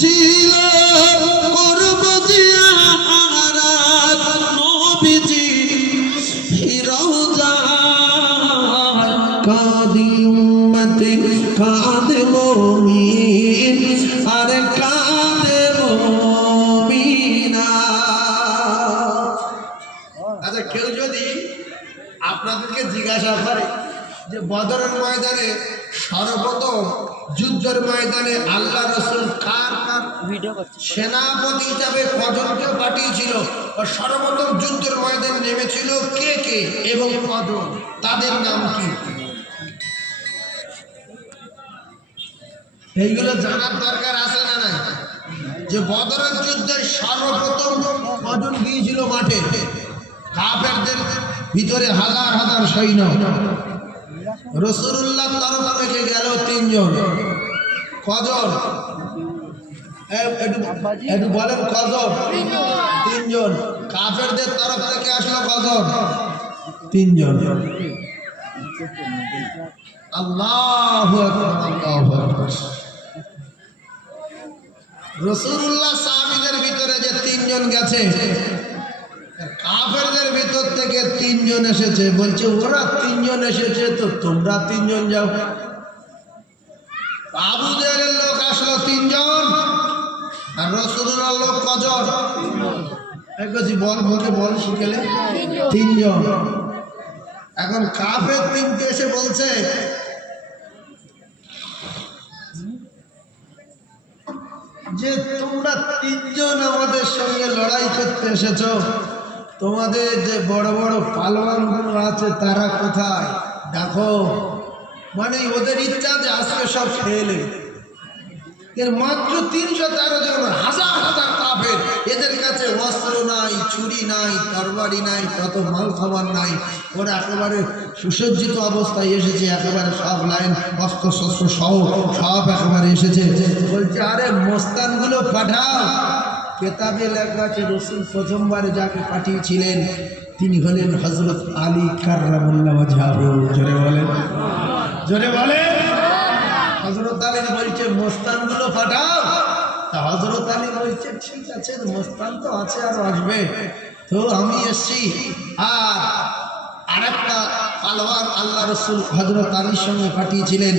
ছিল করব জিয়ারাত নবীজি রওজা কাদি উম্মতে কাদে মুমিন আর কাদে মুমিনা। আচ্ছা, কেউ যদি আপনাদেরকে জিজ্ঞাসা করে যে বদরের ময়দানে সর্বপ্রথম যুদ্ধের ময়দানে আল্লাহ রাসূল কার কার সেনাপতি হিসাবে কজনকে পাঠিয়েছিল, সর্বপ্রথম যুদ্ধের ময়দানে নেমেছিল কে কে এবং কজন, তাদের নাম কি? এইগুলো জানার দরকার আছে না নাই? যে বদরের যুদ্ধে সর্বপ্রথম কজন গিয়েছিল মাঠে? কাফেরদের ভিতরে হাজার হাজার সৈন্য, রাসূলুল্লাহর তরফ থেকে গেল 3 জন। কজন? একটু বলেন কজন? 3 জন। কাফেরদের তরফ থেকে আসলো কজন? 3 জন। আল্লাহু আকবার, আল্লাহু আকবার। রাসূলুল্লাহ সাহাবীদের ভিতরে যে 3 জন গেছে, কাফেরদের ভিতর থেকে 3 জন এসেছে। বলছে ওরা 3 জন এসেছে তো তোমরা 3 জন যাও। আবু জাহেলের লোক আসলো 3 জন, আর রাসূলুল্লাহর লোক কজন? একবারই বল, মুখে বল শিখেলে 3 জন। এখন কাফের 3টে এসে বলছে যে তোমরা 3 জন আমাদের সঙ্গে লড়াই করতে এসেছো, তোমাদের যে বড় বড় পালোয়ানগুলো আছে তারা কোথায়? দেখো। মানে ওদের ইচ্ছা যে আজকে সব খেয়ে নেবে। মাত্র 313 জন, হাজার হাজার কাফের। এদের কাছে অস্ত্র নাই, ছুরি নাই, তরবারি নাই, কত মাল খাবার নাই। ওরা একেবারে সুসজ্জিত অবস্থায় এসেছে, একেবারে সব লাইন অস্ত্র শস্ত্র সহ সব একেবারে এসেছে। বলছে আরে মস্তানগুলো পাঠাও। কেতাবে লেখা আছে রাসূল প্রথমবারে যাকে পাঠিয়েছিলেন তিনি হলেন হযরত আলী কাররামাল্লাহু ওয়াজহাহু। জোরে বলেন, জোরে বলেন। হযরত আলী বলছে মস্তানগুলো পাঠাও। তা হযরত আলী বলছে ঠিক আছে, মস্তান তো আছে আর আসবে, তো আমি এসছি। আর আরেকটা পালোয়ান আল্লাহ রাসূল হযরত আলীর সঙ্গে পাঠিয়েছিলেন,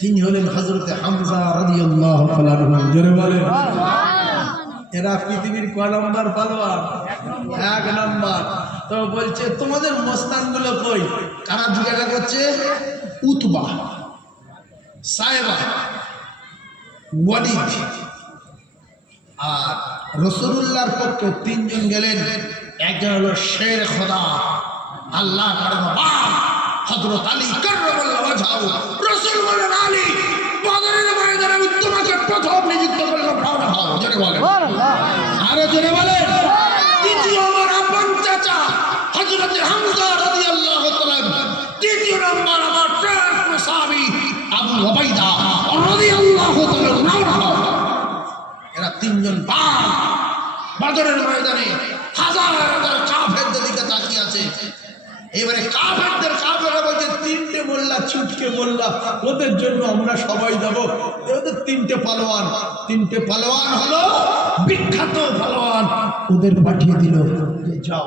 তিনি হলেন হযরত হামজা রাদিয়াল্লাহু তাআলা আনহু। জোরে বলেন। এরা পৃথিবীর ক নম্বর পালোয়ান? 1 নম্বর। তো বলছে তোমাদের মস্তানগুলো কই? কারা জিজ্ঞাসা করছে? উতবা, সাইবা, ওয়ালিদ। আর রাসূলুল্লাহর পক্ষে 3 জন গেলেন। একজন হলো শের খোদা, আল্লাহ হযরত আলী কাররামাল্লাহু ওয়াজহাহু। রাসূল বলেন আলী, বদরের ময়দানে আমি তোমাকে প্রথম নিযুক্ত করলাম, রওনা হও। জোরে বলেন, আরো জোরে বলেন। দ্বিতীয় আমার আপন চাচা হযরত হামজা রাদিয়াল্লাহু তাআলা। তৃতীয় নম্বর আমার প্রাণ সাহাবী আবু উবাইদা রাদিয়াল্লাহু তাআলা, রওনা হও। এরা 3 জন বদরের ময়দানে হাজার হাজার কাফেরদের দিকে তাকিয়ে আছে। এবারে কাফেররা বলছে 3টে মোল্লা ছুটকে মোল্লা, ওদের জন্য আমরা সবাই যাব। ওদের 3টে পালোয়ান, 3টে পালোয়ান হলো বিখ্যাত পালোয়ান, ওদের পাঠিয়ে দিল যে যাও।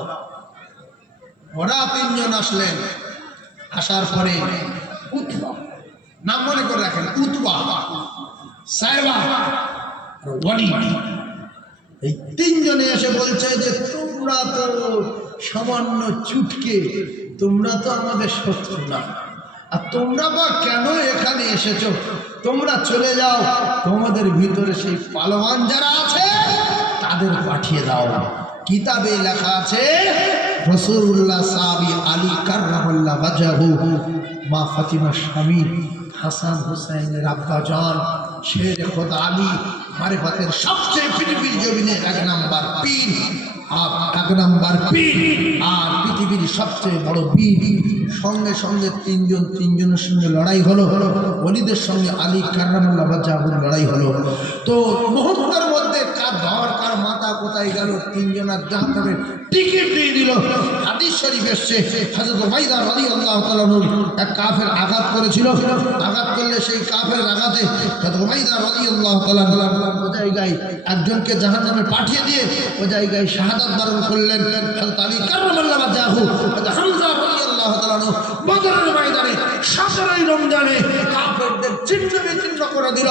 ওরা 3 জন আসলেন। আসার পরে উতবা, নাম মনে করে রাখেন, উতবা, সাইবা, ওয়ালিদ, এই 3 জনে এসে বলছে যে তোমরা তো সামান্য ছুটকে, তোমরা তো আমাদের শত্রু না, আর তোমরা বা কেন এখানে এসেছো? তোমরা চলে যাও, তোমাদের ভিতরে সেই পালোয়ান যারা আছে তাদের পাঠিয়ে দাও। কিতাবে লেখা আছে রাসূলুল্লাহ সাহাবী আলী কাররামাল্লাহু ওয়াজহাহু, মা ফাতিমার স্বামী হাসান হুসাইনের আব্বা জান শের খোদা আলী, মারিফাতের সবচেয়ে পৃথিবীর জমিনে 1 নম্বর পীর, আর 1 নম্বর পীর, আর পৃথিবীর সবচেয়ে বড় বীর। সঙ্গে সঙ্গে 3 জনের সঙ্গে লড়াই হলো। ওলিদের সঙ্গে আলী কাররামাল্লাহু ওয়াজহাহুর লড়াই হলো। তো মুহূর্তের মধ্যে কার ধর কার মাথা মাথা কোথায় গেল, তিনজনের জাহান্নামে টিকিট দিয়ে দিল। হাদিস শরীফ এসছে, হযরত উবাইদা রাদিয়াল্লাহু তাআলা এক কাফের আঘাত করেছিল, আঘাত করলে সেই কাফের আঘাতে হযরত উবাইদা রাদিয়াল্লাহু তাআলা ওই জায়গায় একজনকে জাহান্নামে পাঠিয়ে দিয়ে ওই জায়গায় শাহাদাত বরণ করলেন। হযরত আলী কাররামাল্লাহু ওয়াজহাহু, হযরত হামজা রাদিয়াল্লাহু তাআলা বদরের ময়দানে 17ই রমজানে কাফেরদের চিহ্ন বিচ্ছিন্ন করে দিল।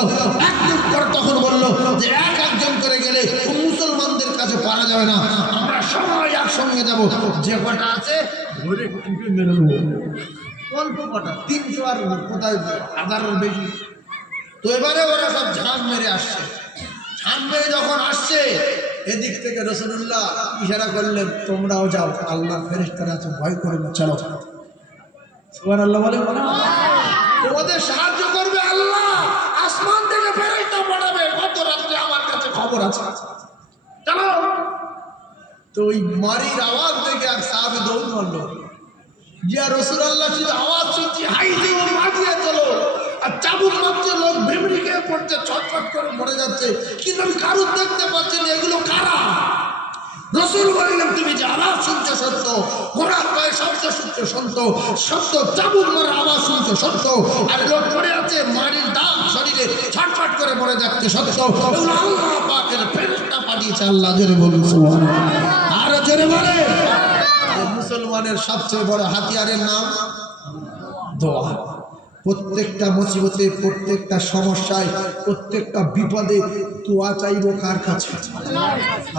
একদিন পর তখন বলল যে একজন করে গেলে মুসলমানদের কাছে পারা যাবে না, আমরা সবাই একসঙ্গে যাব, যে কটা আছে ধরে মেরে নেব। অল্প কটা, 300 আর কোথায় হাজারের বেশি। তো এবারে ওরা সব ঝাঁপ মেরে আসছে। ঝাঁপ মেরে যখন আসছে, এদিক থেকে রাসূলুল্লাহ ইশারা করলেন, তোমরাও যাও, আল্লাহর ফেরেশতারা আছে, ভয় করে না, চলো। সুবহানাল্লাহ বলে, তোমাদের সাহায্য করবে আল্লাহ, আসমান থেকে ফেরেশতা পাঠাবে, কত রাত্রে আমার কাছে খবর আছে, চলো। তো ওই মারির আওয়াজ দেখে এক সাহাবী দৌড় মারলো, ইয়া রাসূলুল্লাহ, শুধু আওয়াজ শুনছি, হাই দিও, মারিয়ে চলো। আর চাবুক মারছে, লোক ভেমরি খেয়ে পড়ছে, ছটফট করে মরে যাচ্ছে, কিন্তু আমি কারুর দেখতে পাচ্ছি না, এগুলো কারা? রাসূল বললেন, তুমি যে আওয়াজ শুনছো সত্য, ঘোড়ার পায়ে শব্দ শুনছো সত্য, সত্য, চাবুক মারার আওয়াজ শুনছো সত্য, আর লোক পড়ে আছে, মারির দাগ শরীরে ছটফট করে মরে যাচ্ছে সত্য। এগুলো আল্লাহ পাকের ফেরেশতা পাঠিয়েছে। আল্লাহ জোরে বলুন সুবহানাল্লাহ, আরো জোরে বলে। মুসলমানের সবচেয়ে বড় হাতিয়ারের নাম দোয়া। প্রত্যেকটা মুসিবতে, প্রত্যেকটা সমস্যায়, প্রত্যেকটা বিপদে দোয়া চাইব কার কাছে?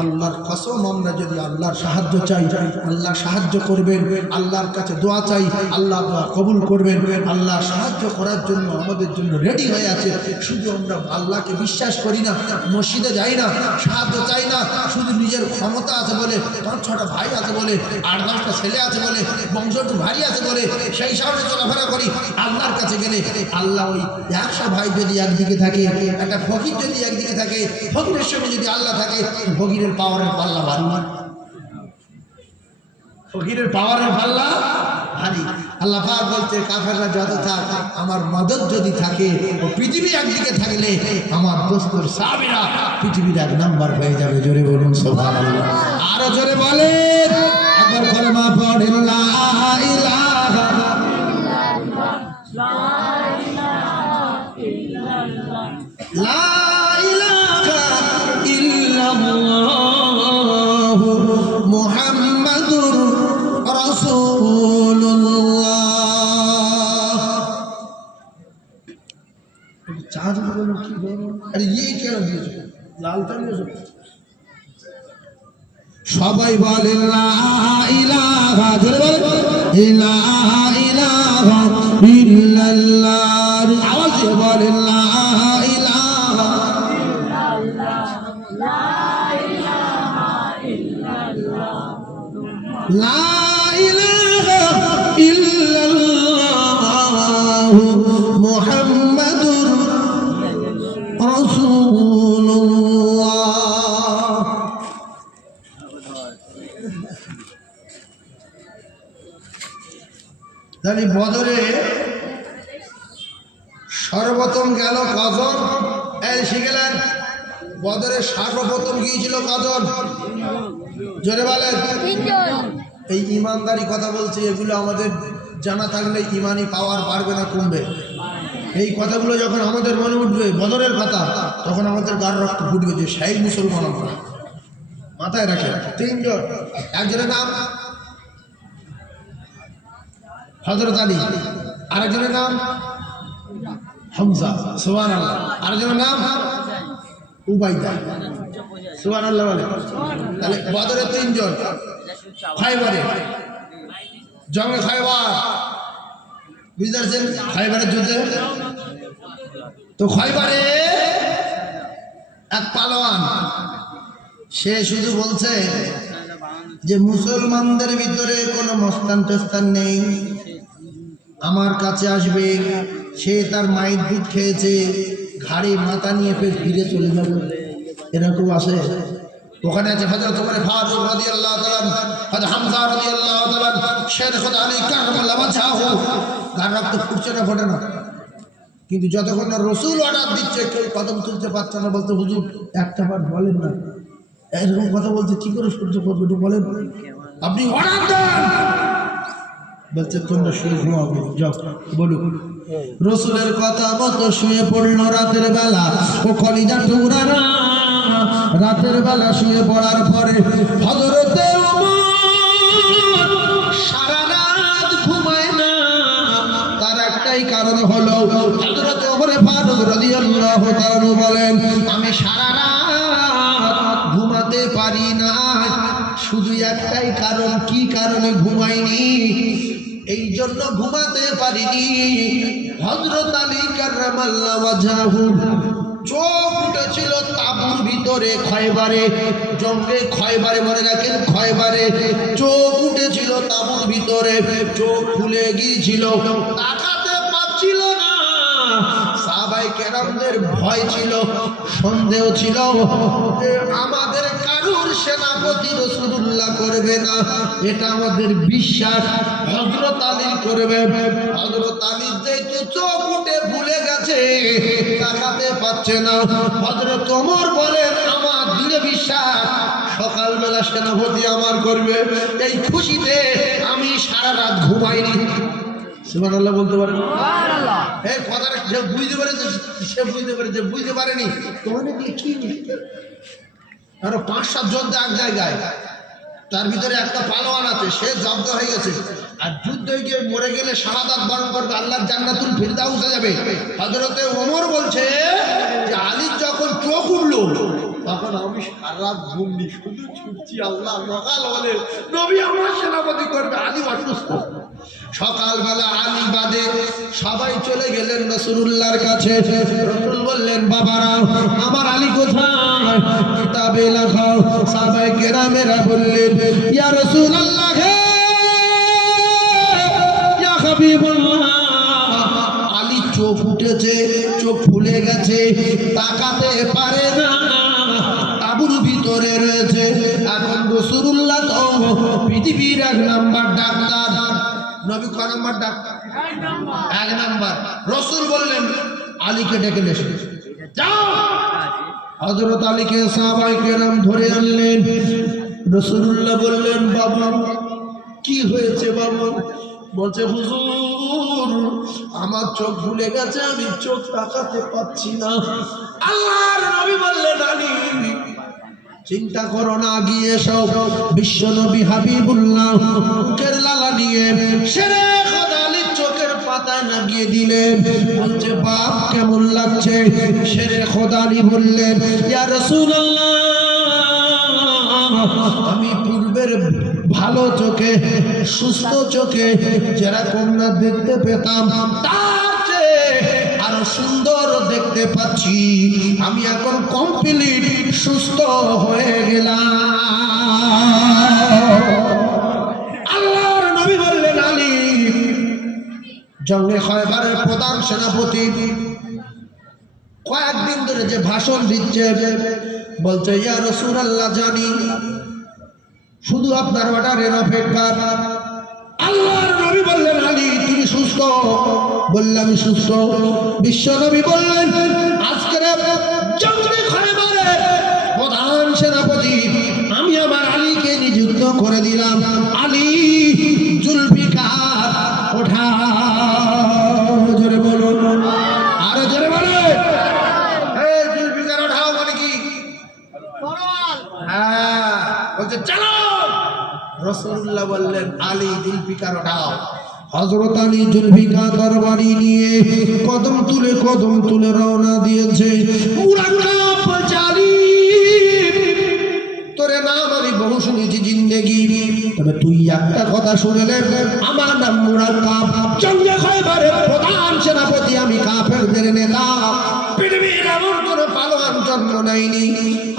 আল্লাহর কসম, আমরা যদি আল্লাহর সাহায্য চাই, আল্লাহ সাহায্য করবেন। আল্লাহর কাছে দোয়া চাই, আল্লাহ দোয়া কবুল করবেন। আল্লাহ সাহায্য করার জন্য আমাদের জন্য রেডি হয়ে আছে। শুধু আমরা আল্লাহকে বিশ্বাস করি না, মসজিদে যাই না, সাহায্য চাই না, শুধু নিজের ক্ষমতা আছে বলে, 5-6টা ভাই আছে বলে, 8-10টা ছেলে আছে বলে, বংশটু ভারী আছে বলে সেই সামনে চলাফেরা করি। আল্লাহর কাছে গেলে আল্লাহ ওই 100 ভাই যদি একদিকে থাকে, একটা ফকির যদি একদিকে থাকে, ফকিরের সঙ্গে যদি আল্লাহ থাকে, ফকিরের পাওয়ারের পাল্লা ভারী, ফকিরের পাওয়ারের পাল্লা ভারী। আল্লাহ পাক বলতে, কাফেররা যত থাক, আমার মদদ যদি থাকে, ও পৃথিবী একদিকে থাকলে আমার দোস্তর সাহাবীরা পৃথিবীর 1 নাম্বার হয়ে যাবে। জোরে বলুন সুবহানাল্লাহ, আরো জোরে বলেন। একবার কলেমা পড়েন, লা ইলাহা লা ইলাহা ইল্লাল্লাহ মুহাম্মাদুর রাসূলুল্লাহ। চাঁদ বলো কি বলো, আরে ये क्या দিয়েছো, লালটা দিয়েছো? সবাই বলে লা ইলাহা, জোরে বলে, লা ইলাহা ইল্লাল্লাহ, আওয়াজে বলে লা ইলাহা ইল্লাল্লাহ, লা ইলাহা ইল্লাল্লাহ মুহাম্মাদুর রাসূলুল্লাহ। তাহলে বদরে সর্বপ্রথম গেল কজন? এই শিখেলেন, বদরে সর্বপ্রথম গিয়েছিল কজন? জোরে বলেন। এই ইমানদারি কথা বলছি, এগুলো আমাদের জানা থাকলে ইমানি পাওয়ার বাড়বে না কমবে? এই কথাগুলো যখন আমাদের মনে উঠবে বদরের কথা, তখন আমাদের গার রক্ত ফুটবে যে সেই মুসলমান আমরা। মাথায় রাখে 3 জন। একজনের নাম হযরত আলী, আরেকজনের নাম হামজা, সুবহানাল্লাহ, আরেকজনের নাম উবাইদা, সুবহানাল্লাহ বলে। তাহলে বদরে 3 জন। খায়বারে, জঙ্গে খায়বার, বুঝতে পারছেন? খায়বারের যুদ্ধে তো খায়বারে এক পালোয়ান, সে শুধু বলছে যে মুসলমানদের ভিতরে কোনো মস্তান টোস্তান নেই, আমার কাছে আসবে, সে তার মায়ের দুধ খেয়েছে, ঘাড়ে মাথা নিয়ে ফিরে চলে যাবে। এরকম আসে। ওখানে আছে হযরত ওমর ফারুক রাদিয়াল্লাহু তাআলা, হযরত হামজা রাদিয়াল্লাহু তাআলা, শের খোদা আলী কাররামাল্লাহু ওয়াজহাহু। গার রক্ত ফুটছে না, ফোটে না, কিন্তু যতক্ষণ না রসুল অর্ডার দিচ্ছে কেউ কদম তুলতে পারছে না, বলতে হুজুর একটা বার বলেন না, এরকম কথা বলছে, কি করে সহ্য করবে একটু বলেন? আপনি অর্ডার দেন, বলছে তোমরা শুয়ে ঘুমাবে, যাও বলুন। রসুলের কথা মতো শুয়ে পড়লো রাতের বেলা, ও কলিজার টুকরারা, রাতের বেলা শুয়ে পড়ার পরে হযরতে ওমর সারা রাত ঘুমায় না। তার একটাই কারণ হলো, হযরতে ওমর ফারুক রাদিয়াল্লাহু তাআলা বলেন, আমি সারা রাত ঘুমাতে পারি না, শুধু একটাই কারণ। কি কারণে ঘুমাইনি? এই জন্য ঘুমাতে পারিনি, হযরত আলী কাররামাল্লাহু ওয়াজহাহু চোখ উঠেছিল তাঁবুর ভিতরে খয়বারে, জঙ্গে খয়বারে, মনে রাখেন খয়বারে চোখ উঠেছিল তাঁবুর ভিতরে, চোখ খুলে গিয়েছিল, তাকাতে পারছিল না। সাহাবায়ে কেরামদের ভয় ছিল, সন্দেহ ছিল যে আমাদের কারুর সেনাপতি রাসূলুল্লাহ করবে না, এটা আমাদের বিশ্বাস হযরত আলী করবে। হযরত আলী যেহেতু চোখ উঠে ভুলে গেছে, তাকাতে পারছে না, হযরত ওমর বলেন আমার দৃঢ় বিশ্বাস সকালবেলা সেনাপতি আমার করবে, এই খুশিতে আমি সারা রাত ঘুমাইনি। সুবহানাল্লাহ বলতে পারেন? সুবহানাল্লাহ। এই কথাটা যে বুঝতে পারেছে সে বুঝতে পারেছে, বুঝতে পারেনি তো অনেক কি আরো 5-7 জন এক জায়গায়, তার ভিতরে একটা পালোয়ান আছে, সে জব্দ হয়ে গেছে, আর যুদ্ধে গিয়ে মরে গেলে শাহাদাত বরণ করবে, আল্লাহর জান্নাতুল ফিরদাউসে যাবে। হযরতে ওমর বলছে যে আলী যখন চোখ উঠলো তখন আমি সারা রাত ঘুমনি, শুধু ছুটছি, আল্লাহ সকাল হলে নবী আমার সেনাপতি করবে। আলী অসুস্থ, সকালবেলা আলী বাদে সবাই চলে গেলেন রাসূলুল্লাহর কাছে। রাসূল বললেন বাবারা আমার আলী কোথায়? কিতাবে লেখা। সাহাবায়ে কেরামেরা বললেন ইয়া রাসূলুল্লাহ, ইয়া হাবিবুল্লাহ, আলী চোখ উঠেছে, চোখ ফুলে গেছে, তাকাতে পারে না, তাঁবুর ভিতরে রয়েছে। এখন রাসূলুল্লাহ তো পৃথিবীর 1 নাম্বার ডাক্তার, নবী কয় নাম্বার ডাক্তার? 1 নাম্বার। রাসূল বললেন আলীকে ডেকে নিয়ে এসো, যাও। হযরত আলীকে সাহাবায়ে কেরাম ধরে আনলেন। রাসূলুল্লাহ বললেন বাবা কি হয়েছে বাবা? বলছে হুজুর আমার চোখ ভুলে গেছে, আমি চোখ তাকাতে পাচ্ছি না। আল্লাহর নবী বললেন আলী চিন্তা করো না, গিয়ে সব বিশ্ব নবী হাবিবুল্লাহ মুখের লালা নিয়ে শেরে খোদা আলীর চোখের পাতায় লাগিয়ে দিলেন। বলছে বাপ কেমন লাগছে? শেরে খোদা আলী বললেন ইয়া রাসূলুল্লাহ, আমি পূর্বের ভালো চোখে, সুস্থ চোখে যেরকম না দেখতে পেতাম তার চেয়ে আরো সুন্দর দেখতে পাচ্ছি, আমি এখন কমপ্লিট সুস্থ হয়ে গেলাম। আল্লাহর নবী বললেন আলী জঙ্গে খয়বারের প্রধান সেনাপতি, কয়েকদিন ধরে যে ভাষণ দিচ্ছে, বলছে ইয়া রাসূলুল্লাহ জানি শুধু আপনার অর্ডারের অপেক্ষা। আল্লাহর নবী বললেন আলী তুমি সুস্থ? বললাম আমি সুস্থ। বিশ্ব নবী বললেন আজকের জঙ্গে খয়বারের প্রধান সেনাপতি আমি আমার আলীকে নিযুক্ত করে দিলাম। আলী জুলফিকার ওঠা, জোরে বলুন, আরো জোরে বলুন। এই জুলফিকার ওঠাও মানে কি? হ্যাঁ, বলছে চলো। রাসূলুল্লাহ বললেন আলী জুলফিকার ওঠাও। হযরত আলী জুলফিকার তরবারি নিয়ে কদম তুলে রওনা দিয়েছে। মুরাক্কাব বলছে আলী তোরে নাম আমি বহু শুনেছি জিন্দেগি, তবে তুই একটা কথা শুনে নে, আমার নাম মুরাক্কাব, জঙ্গে খয়বারের প্রধান সেনাপতি, আমি কাফেরদের নেতা। পৃথিবীর এমন কোনো পালোয়ান জন্ম নেয়নি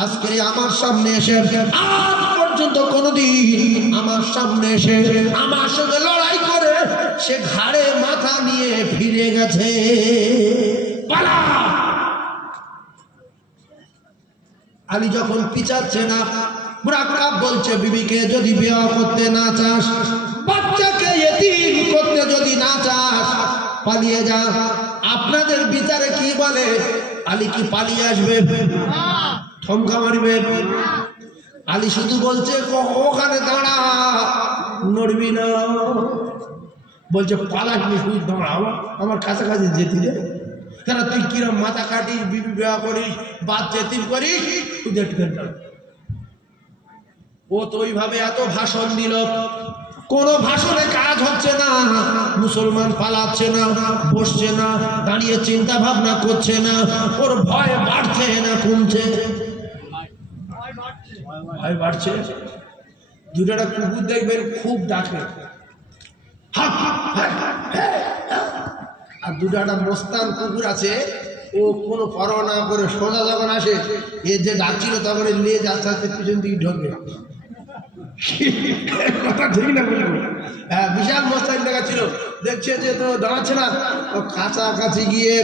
আজকে আমার সামনে এসে, আজ পর্যন্ত কোনদিন আমার সামনে এসে আমার সঙ্গে লড়াই করে সে ঘাড়ে মাথা নিয়ে ফিরে গেছে। পালা। আলী যখন পিছাচ্ছে না, মুরাক্কাব বলছে বিবিকে যদি বিয়ে করতে না চাস, বাচ্চাকে ইতিম করতে যদি না চাস, পালিয়ে যা। আপনাদের বিচারে কি বলে? আলী কি পালিয়ে আসবে? থমকা মারবে? আলী শুধু বলছে ওখানে দাঁড়া, নড়বি না। বলছে পালাসনি, শুধু দাঁড়াও, আমার কাছাকাছি যেতে দে। কেন তুই কিরম মাথা কাটিস, বিবি বিবাহ করিস, বাদ চেতিল করিস, তুই দেখবেন না। ও তো ওইভাবে এত ভাষণ দিল, কোন ভাষণে কাজ হচ্ছে না। মুসলমান পালাচ্ছে না, বসছে না, দাঁড়িয়ে চিন্তা ভাবনা করছে না। ওর ভয় বাড়ছে না কমছে? ভয় বাড়ছে। দুটা কুকুর দেখবেন খুব ডাকে, আর দুটা মস্তান কুকুর আছে, ও কোনো পরোয়া না করে সোজা যখন আসে, এ যে ডাকছিল তখন লেজ আস্তে আস্তে পিছন দিকে ঢোকে। কথা ঠিক না? হ্যাঁ, বিশাল মস্তান দেখাচ্ছিল, দেখছে যে তো দাঁড়াচ্ছে না, ও কাছাকাছি গিয়ে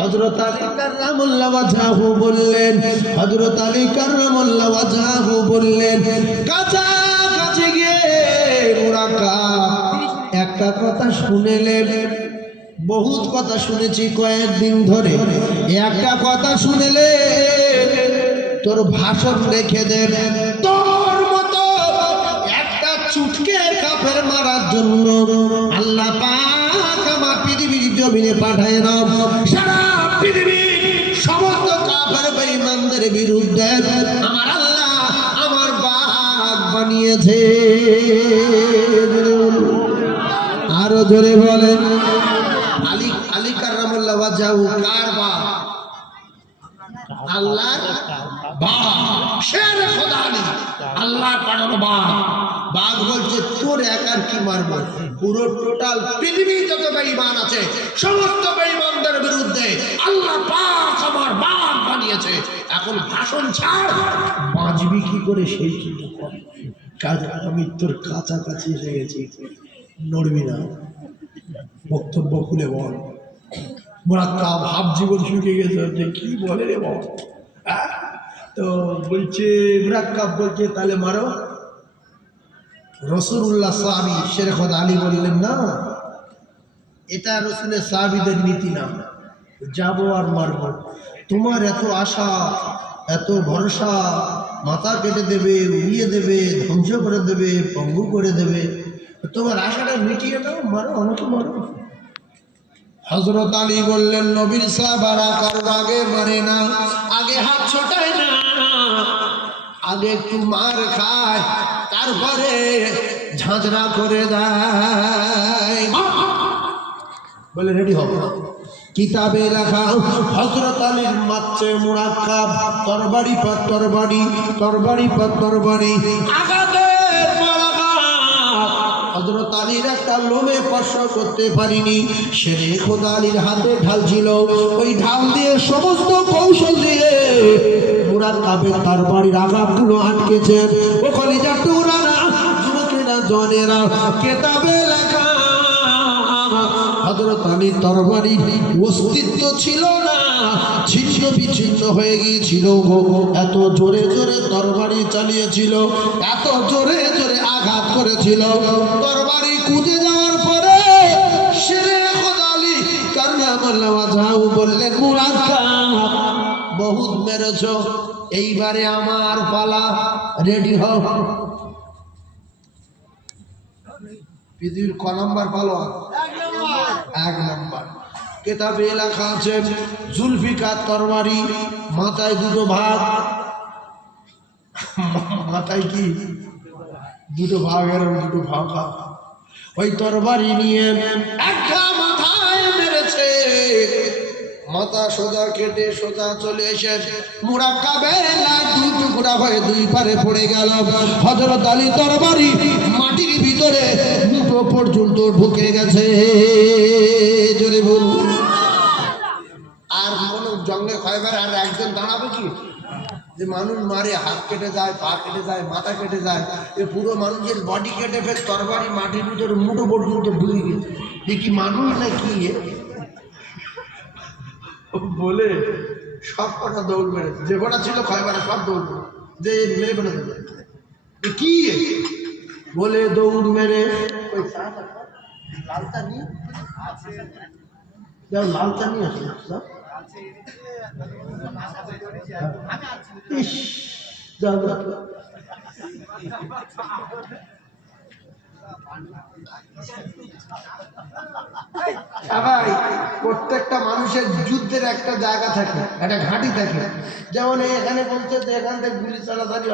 হযরত আলী কাররামাল্লাহু ওয়াজহাহু বললেন, হযরত আলী কাররামাল্লাহু ওয়াজহাহু বললেন, কাছাকাছি গিয়ে মুরাক্কাব একটা কথা শুনেলেন। বহুত কথা শুনেছি কয়েকদিন ধরে, একটা কথা শুনেলে তোর ভাষণ রেখে দেন। তোর মতো একটা চুটকে কাফের মারার জন্য আল্লাহ পাক আমার পৃথিবীর জমিনে পাঠায় না, সারা পৃথিবীর সমস্ত কাফের বেঈমানদের বিরুদ্ধে আমার আল্লাহ আমার বাঘ বানিয়েছে। আরো জোরে বলেন। আলী আলী কাররামাল্লাহু ওয়াজহাহু কার বাপ? আল্লাহর বাপ, শের খোদা আলী, আল্লাহর পাঠানো বাপ। বাঘ বলছে তোর একার কি মারবো, পুরো টোটাল পৃথিবীর যত বেঈমান আছে সমস্ত বেঈমানদের বিরুদ্ধে আল্লাহ পাক আমার বাঘ বানিয়েছে। এখন ভাষণ ছাড়, বাঁচবি কি করে সেই চিন্তা কর। কাজ আমি তোর কাছাকাছি এসে গেছি, নড়বি না, বক্তব্য খুলে বল। মুরাক্কাব হাফ জীবন শুকিয়ে গেছে, যে কি বলে রে বল। তো বলছে মুরাক্কাব বলছে তাহলে মারো। রাসূলুল্লাহ সাহাবী শের খোদা আলী বললেন না, এটা রাসূলের সাহাবীদের নীতি না, যাবো আর মারবো। তোমার এত আশা, এত ভরসা, মাথা কেটে দেবে, উড়িয়ে দেবে, ধ্বংস করে দেবে, পঙ্গু করে দেবে, তোমার আশাটা মিটিয়ে দাও, মারো, আমাকে মারো। হযরত আলী বললেন নবীর সাহাবারা কারো আগে মারে না, আগে হাত ছোটায় না, আগে একটু মার খায়, তারপরে ঝাঁঝরা করে দেয়। বলে রেডি হবে। কিতাবে লেখা হযরত আলীর মারছে মুরাক্কাব, তরবারি পর তরবারি, তরবারি পর তরবারি, আঘাতের পর আঘাত। হযরত আলীর একটা লোমে স্পর্শ করতে পারিনি। শেরে খোদা আলীর হাতে ঢাল ছিল, ওই ঢাল দিয়ে সমস্ত কৌশল দিয়ে মুরাক্কাবের তরবারির আঘাতগুলো আটকেছেন। ও কলিজার টুকরারা, যুবকেরা, জওয়ানেরা, কিতাবে লেখা হযরত আলীর তরবারির অস্তিত্ব ছিল না, ছিন্ন বিচ্ছিন্ন হয়ে গিয়েছিল। এত জোরে জোরে তরবারি চালিয়েছিল, এত জোরে জোরে আঘাত করেছিল, তরবারি কুঁদে যাওয়ার পরে শেরে খোদা আলী কাররামাল্লাহু ওয়াজহাহু বললেন মুরাক্কাব বহুত মেরেছ, এইবারে আমার পালা, রেডি হও। পৃথিবীর ক নম্বর পালোয়ান? এক নম্বর। কিতাবে লেখা আছে জুলফিকার তরবারি, মাথায় দুটো ভাগ, মাথায় কি দুটো ভাগ, এর দুটো ভাগ, ওই তরবারি নিয়ে একটা মাথায় মেরেছে, মাথা সোজা কেটে সোজা চলে এসে মুরাক্কাবের দুই টুকরা হয়ে দুই পারে পড়ে গেল। হযরত আলী তরবারি মাটির ভিতরে মুঠো পর্যন্ত ঢুকে গেছে। জোরে বলুন। আর কোন জঙ্গে খয়বার আর একজন দাঁড়াবে কি? যে মানুষ মারে, হাত কেটে যায়, পা কেটে যায়, মাথা কেটে যায়, এ পুরো মানুষের বডি কেটে ফের তরবারি মাটির ভিতরে মুঠো পর্যন্ত ঢুকে গেছে। এ কি মানুষ না কি? বলে সব কটা দৌড় মেরেছে, যে কটা ছিল খয়বারে সব দৌড় মেরে, যে মেরে ফেলে দেবে কি বলে দৌড় মেরে। ওই লালটা নিয়ে যাও, লালটা নিয়ে আসো। ইস, যাও ভাই প্রত্যেকটা মানুষের যুদ্ধের একটা জায়গা থাকে, একটা ঘাঁটি থাকে। যেমন এখানে বলছে যে এখান থেকে গুলি চালাচালি